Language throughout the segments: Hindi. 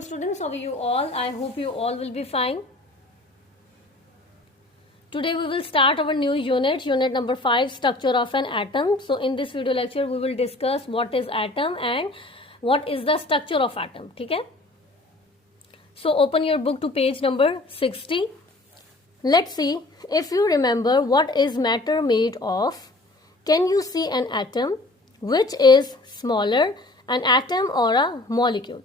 Students, how are you all? I hope you all will be fine. Today we will start our new unit number 5, structure of an atom. So in this video lecture we will discuss what is atom and what is the structure of atom. ठीक है? So open your book to page number 60. Let's see if you remember what is matter made of. Can you see an atom? Which is smaller, an atom or a molecule?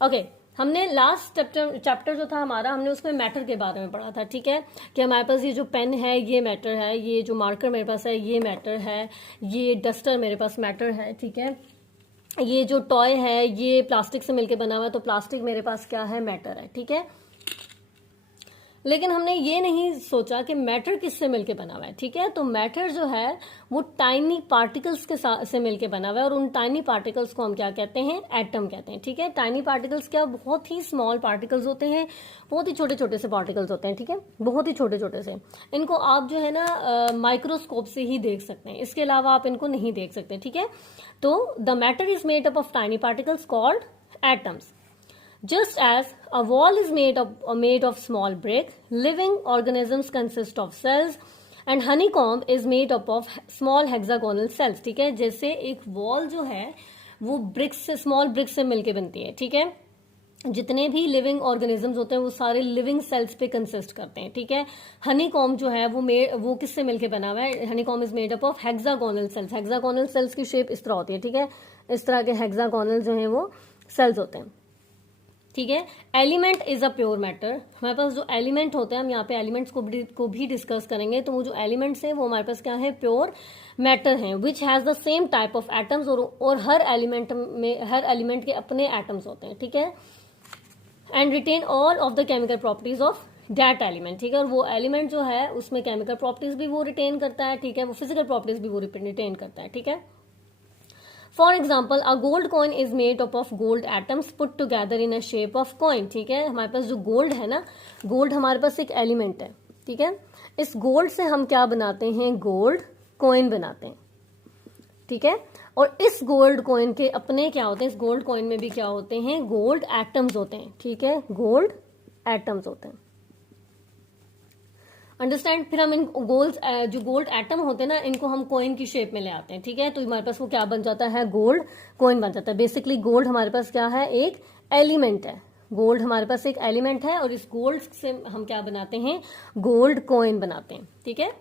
Okay. हमने लास्ट चैप्टर जो था हमारा, हमने उसमें मैटर के बारे में पढ़ा था. ठीक है, कि हमारे पास ये जो पेन है ये मैटर है, ये जो मार्कर मेरे पास है ये मैटर है, ये डस्टर मेरे पास मैटर है. ठीक है, ये जो टॉय है ये प्लास्टिक से मिलके बना हुआ है, तो प्लास्टिक मेरे पास क्या है, मैटर है. ठीक है, लेकिन हमने ये नहीं सोचा कि मैटर किससे मिलके बना हुआ है. ठीक है, तो मैटर जो है वो टाइनी पार्टिकल्स के से मिलके बना हुआ है, और उन टाइनी पार्टिकल्स को हम क्या कहते हैं, एटम कहते हैं. ठीक है, टाइनी पार्टिकल्स क्या, बहुत ही स्मॉल पार्टिकल्स होते हैं, बहुत ही छोटे छोटे से पार्टिकल्स होते हैं. ठीक है, बहुत ही छोटे छोटे से. इनको आप जो है ना माइक्रोस्कोप से ही देख सकते हैं, इसके अलावा आप इनको नहीं देख सकते. ठीक है, तो the matter is made up of tiny particles called atoms. Just as a wall is made of small brick, living organisms consist of cells, and honeycomb is made up of small hexagonal cells. ठीक है, जैसे एक वॉल जो है वो ब्रिक्स से, स्मॉल ब्रिक्स से मिलके बनती है. ठीक है, जितने भी लिविंग ऑर्गेनिजम्स होते हैं वो सारे लिविंग सेल्स पे कंसिस्ट करते हैं. ठीक है, हनीकॉम जो है वो किससे मिलके बना हुआ है, honeycomb is made up of hexagonal cells. Hexagonal cells की शेप इस तरह होती है. ठीक है, इस तरह के हेक्सागोनल जो है वो सेल्स होते हैं. ठीक है, element is a pure matter. हमारे पास जो एलिमेंट होते हैं, हम यहाँ पे एलिमेंट्स को भी डिस्कस करेंगे, तो वो जो एलिमेंट्स हैं वो हमारे पास क्या है, प्योर मैटर हैं, which has the same type of atoms, और हर एलिमेंट के अपने एटम्स होते हैं. ठीक है, and retain all of the chemical properties of that element. ठीक है, और वो एलिमेंट जो है उसमें केमिकल प्रॉपर्टीज भी वो रिटेन करता है. ठीक है, वो फिजिकल प्रॉपर्टीज भी वो रिटेन करता है. ठीक है, For example, a gold coin is made up of gold atoms put together in a shape of coin. ठीक है, हमारे पास जो गोल्ड है ना, गोल्ड हमारे पास एक एलिमेंट है. ठीक है, इस गोल्ड से हम क्या बनाते हैं, गोल्ड कॉइन बनाते हैं. ठीक है, और इस गोल्ड कॉइन के अपने क्या होते हैं, इस गोल्ड कॉइन में भी क्या होते हैं, गोल्ड एटम्स होते हैं. ठीक है, गोल्ड एटम्स होते हैं. अंडरस्टैंड. फिर हम इन जो गोल्ड एटम होते हैं ना, इनको हम कॉइन की शेप में ले आते हैं. ठीक है, तो हमारे पास वो क्या बन जाता है, गोल्ड कॉइन बन जाता है. बेसिकली गोल्ड हमारे पास क्या है, एक एलिमेंट है. गोल्ड हमारे पास एक एलिमेंट है, और इस गोल्ड से हम क्या बनाते हैं, गोल्ड कॉइन बनाते हैं. ठीक है,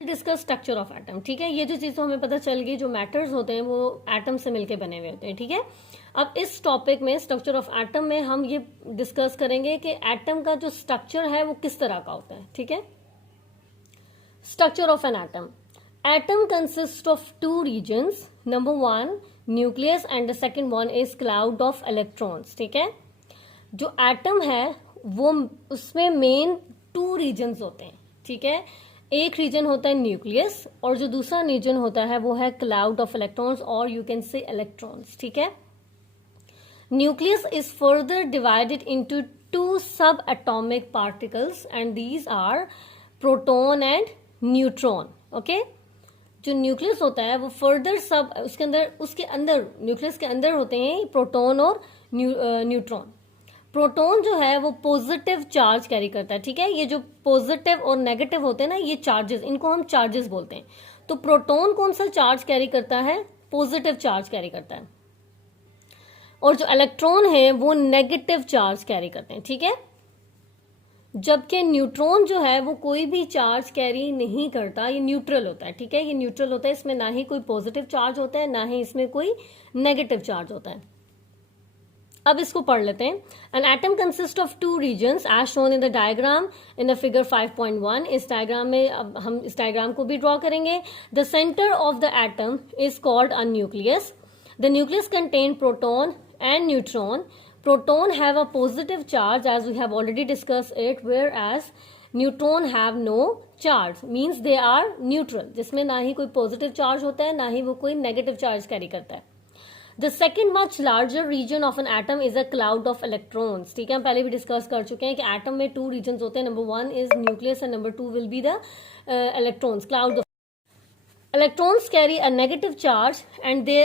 डिस्कस स्ट्रक्चर ऑफ एटम. ठीक है, ये जो चीज तो हमें पता चल गई, जो मैटर्स होते हैं वो एटम से मिलकर बने हुए होते हैं. ठीक है, अब इस टॉपिक में, स्ट्रक्चर ऑफ एटम में, हम ये डिस्कस करेंगे कि एटम का जो स्ट्रक्चर है वो किस तरह का होता है. ठीक है, structure of an atom. Atom consist of 2 regions. Number 1 nucleus and the second one is cloud of electrons. ठीक है, जो एटम है वो उसमें मेन 2 रीजन्स होते हैं. ठीक है, एक रीजन होता है न्यूक्लियस, और जो दूसरा रीजन होता है वो है क्लाउड ऑफ इलेक्ट्रॉन्स, और यू कैन से इलेक्ट्रॉन्स. ठीक है, nucleus is further divided into 2 subatomic particles and these are proton and neutron. okay, जो न्यूक्लियस होता है वो फर्दर उसके अंदर न्यूक्लियस के अंदर होते हैं प्रोटॉन और न्यूट्रॉन. प्रोटॉन जो है वो पॉजिटिव चार्ज कैरी करता है. ठीक है, ये जो पॉजिटिव और नेगेटिव होते हैं ना, ये चार्जेस, इनको हम चार्जेस बोलते हैं. तो प्रोटॉन कौन सा चार्ज कैरी करता है, पॉजिटिव चार्ज कैरी करता है, और जो इलेक्ट्रॉन है वो नेगेटिव चार्ज कैरी करते हैं. ठीक है, जबकि न्यूट्रॉन जो है वो कोई भी चार्ज कैरी नहीं करता, ये न्यूट्रल होता है. ठीक है, ये न्यूट्रल होता है, इसमें ना ही कोई पॉजिटिव चार्ज होता है, ना ही इसमें कोई नेगेटिव चार्ज होता है. अब इसको पढ़ लेते हैं. An atom consist of 2 regions as shown in the diagram in the figure 5.1. इस डायग्राम में अब हम इस डायग्राम को भी ड्रॉ करेंगे. The centre of the atom is called a nucleus. The nucleus contain proton and neutron. Proton have a positive charge as we have already discussed it, whereas neutron have no charge, means they are neutral, जिसमें ना ही कोई positive charge होता है, ना ही वो कोई negative charge carry करता है. The second much larger region of an atom is a cloud of electrons. ठीक है, हम पहले भी डिस्कस कर चुके हैं कि एटम में 2 regions होते हैं. Number 1 is nucleus and number 2 will be the electrons, cloud of electrons carry a negative charge and they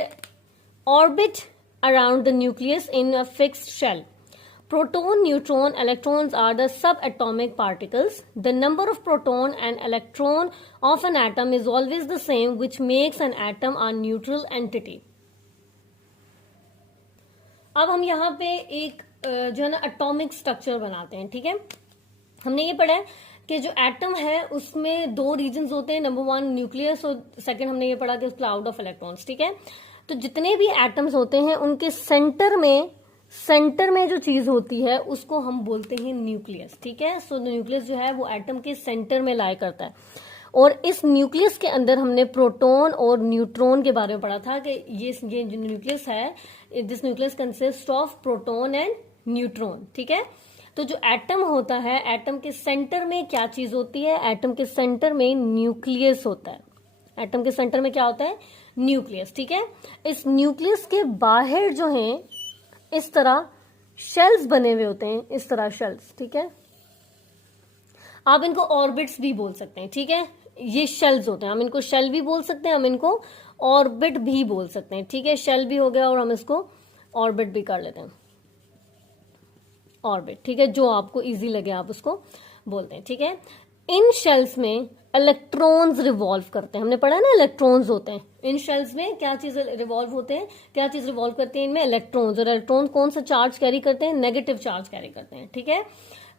orbit around the nucleus in a fixed shell. Proton, neutron, electrons are the subatomic particles. The number of proton and electron of an atom is always the same, which makes an atom a neutral entity. अब हम यहाँ पे एक जो है ना एटॉमिक स्ट्रक्चर बनाते हैं, ठीक है। हमने ये पढ़ा है कि जो एटम है उसमें दो रीजन्स होते हैं, नंबर 1 न्यूक्लियस और सेकंड हमने ये पढ़ा कि क्लाउड ऑफ इलेक्ट्रॉन्स, ठीक है। तो जितने भी एटम्स होते हैं उनके सेंटर में जो चीज होती है उसको हम बोलते हैं न्यूक्लियस, ठीक है। सो न्यूक्लियस जो है वो एटम के सेंटर में लाई करता है, और इस न्यूक्लियस के अंदर हमने प्रोटॉन और न्यूट्रॉन के बारे में पढ़ा था कि ये जो न्यूक्लियस है, this nucleus consist of proton and neutron, ठीक है। तो जो एटम होता है, एटम के सेंटर में क्या चीज होती है, एटम के सेंटर में न्यूक्लियस होता है। एटम के सेंटर में क्या होता है, न्यूक्लियस, ठीक है। इस न्यूक्लियस के बाहर जो है इस तरह शेल्स बने हुए होते हैं, इस तरह शेल्स, ठीक है। आप इनको ऑर्बिट्स भी बोल सकते हैं, ठीक है। ये शेल्स होते हैं, हम इनको शेल भी बोल सकते हैं, हम इनको ऑर्बिट भी बोल सकते हैं, ठीक है। शेल भी हो गया और हम इसको ऑर्बिट भी कर लेते हैं, ऑर्बिट, ठीक है। जो आपको इजी लगे आप उसको बोलते हैं, ठीक है। इन शेल्स में इलेक्ट्रॉन्स रिवॉल्व करते हैं, हमने पढ़ा है ना, इलेक्ट्रॉन्स होते हैं इन शेल्स में। क्या चीज रिवॉल्व होते हैं, क्या चीज रिवॉल्व करते हैं इनमें, इलेक्ट्रॉन्स। और इलेक्ट्रॉन कौन सा चार्ज कैरी करते हैं, नेगेटिव चार्ज कैरी करते हैं, ठीक है।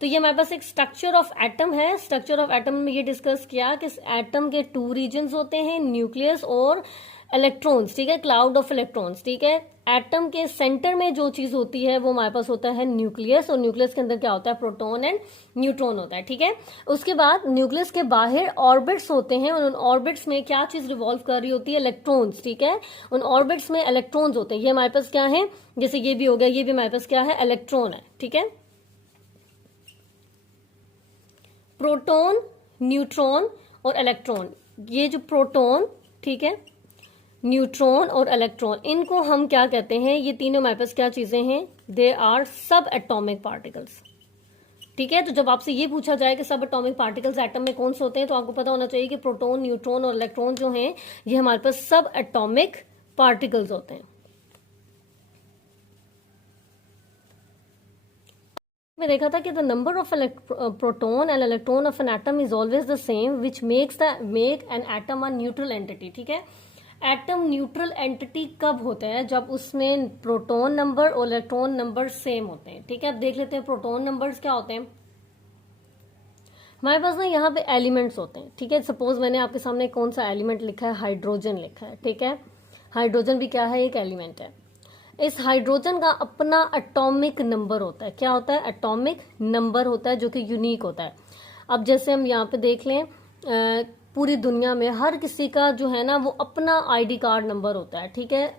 तो ये हमारे पास एक स्ट्रक्चर ऑफ एटम है। स्ट्रक्चर ऑफ एटम में ये डिस्कस किया कि एटम के 2 रीजन्स होते हैं, न्यूक्लियस और इलेक्ट्रॉन्स, ठीक है, क्लाउड ऑफ इलेक्ट्रॉन्स, ठीक है। एटम के सेंटर में जो चीज होती है वो हमारे पास होता है न्यूक्लियस, और न्यूक्लियस के अंदर क्या होता है, प्रोटॉन एंड न्यूट्रॉन होता है, ठीक है। उसके बाद न्यूक्लियस के बाहर ऑर्बिट्स होते हैं, और उन ऑर्बिट्स में क्या चीज रिवॉल्व कर रही होती है, इलेक्ट्रॉन्स, ठीक है। उन ऑर्बिट्स में इलेक्ट्रॉन्स होते हैं। ये हमारे पास क्या है, जैसे ये भी हो गया, ये भी हमारे पास क्या है, इलेक्ट्रॉन है, ठीक है। प्रोटॉन, न्यूट्रॉन और इलेक्ट्रॉन, ये जो प्रोटॉन, ठीक है, न्यूट्रॉन और इलेक्ट्रॉन, इनको हम क्या कहते हैं, ये तीनों हमारे पास क्या चीजें हैं, दे आर सब एटॉमिक पार्टिकल्स, ठीक है। तो जब आपसे ये पूछा जाए कि सब एटॉमिक पार्टिकल्स एटम में कौन से होते हैं, तो आपको पता होना चाहिए कि प्रोटॉन, न्यूट्रॉन और इलेक्ट्रॉन जो हैं ये हमारे पास सब एटॉमिक पार्टिकल्स होते हैं। में देखा था कि the number of proton and electron of an atom is always the same, which make an atom a neutral entity, ठीक है। एटम न्यूट्रल एंटिटी कब होते हैं, जब उसमें प्रोटॉन नंबर और इलेक्ट्रॉन नंबर सेम होते हैं, ठीक है। अब देख लेते हैं प्रोटॉन नंबर्स क्या होते हैं। हमारे पास ना यहाँ पे एलिमेंट्स होते हैं, ठीक है। सपोज मैंने आपके सामने कौन सा एलिमेंट लिखा है, हाइड्रोजन लिखा है, ठीक है। हाइड्रोजन भी क्या है, एक एलिमेंट है। इस हाइड्रोजन का अपना एटॉमिक नंबर होता है, क्या होता है, एटॉमिक नंबर होता है, जो कि यूनिक होता है। अब जैसे हम यहाँ पे देख लें, पूरी दुनिया में हर किसी का जो है ना वो अपना आईडी कार्ड नंबर होता है, ठीक है।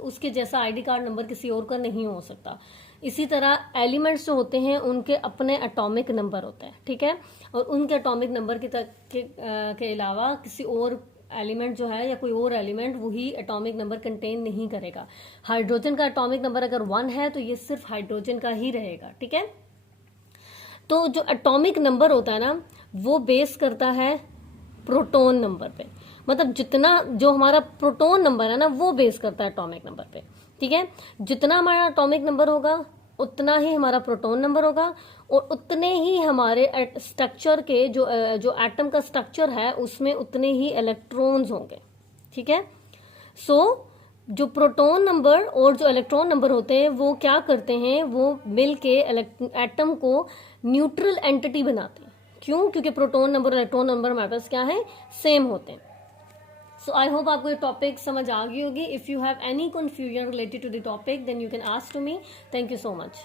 उसके जैसा आईडी कार्ड नंबर किसी और का नहीं हो सकता। इसी तरह एलिमेंट्स जो होते हैं उनके अपने एटॉमिक नंबर होता है, ठीक है। और उनके एटॉमिक नंबर के अलावा किसी और एलिमेंट जो है या कोई और एलिमेंट वही एटॉमिक नंबर कंटेन नहीं करेगा। हाइड्रोजन का एटॉमिक नंबर अगर 1 है तो ये सिर्फ हाइड्रोजन का ही रहेगा, ठीक है। तो जो एटॉमिक नंबर होता है ना वो बेस करता है प्रोटॉन नंबर पे, मतलब जितना जो हमारा प्रोटॉन नंबर है ना वो बेस करता है एटॉमिक नंबर पे, ठीक है। जितना हमारा एटॉमिक नंबर होगा उतना ही हमारा प्रोटॉन नंबर होगा, और उतने ही हमारे स्ट्रक्चर के जो एटम का स्ट्रक्चर है उसमें उतने ही इलेक्ट्रॉन्स होंगे, ठीक है। सो जो प्रोटॉन नंबर और जो इलेक्ट्रॉन नंबर होते हैं वो क्या करते हैं, वो मिलके एटम को न्यूट्रल एंटिटी बनाते हैं। क्यों, क्योंकि प्रोटॉन नंबर और इलेक्ट्रॉन नंबर हमारे पास क्या है, सेम होते हैं। सो आई होप आपको ये टॉपिक समझ आ गई होगी। If you have any confusion related to the topic then you can ask to me. Thank you so much.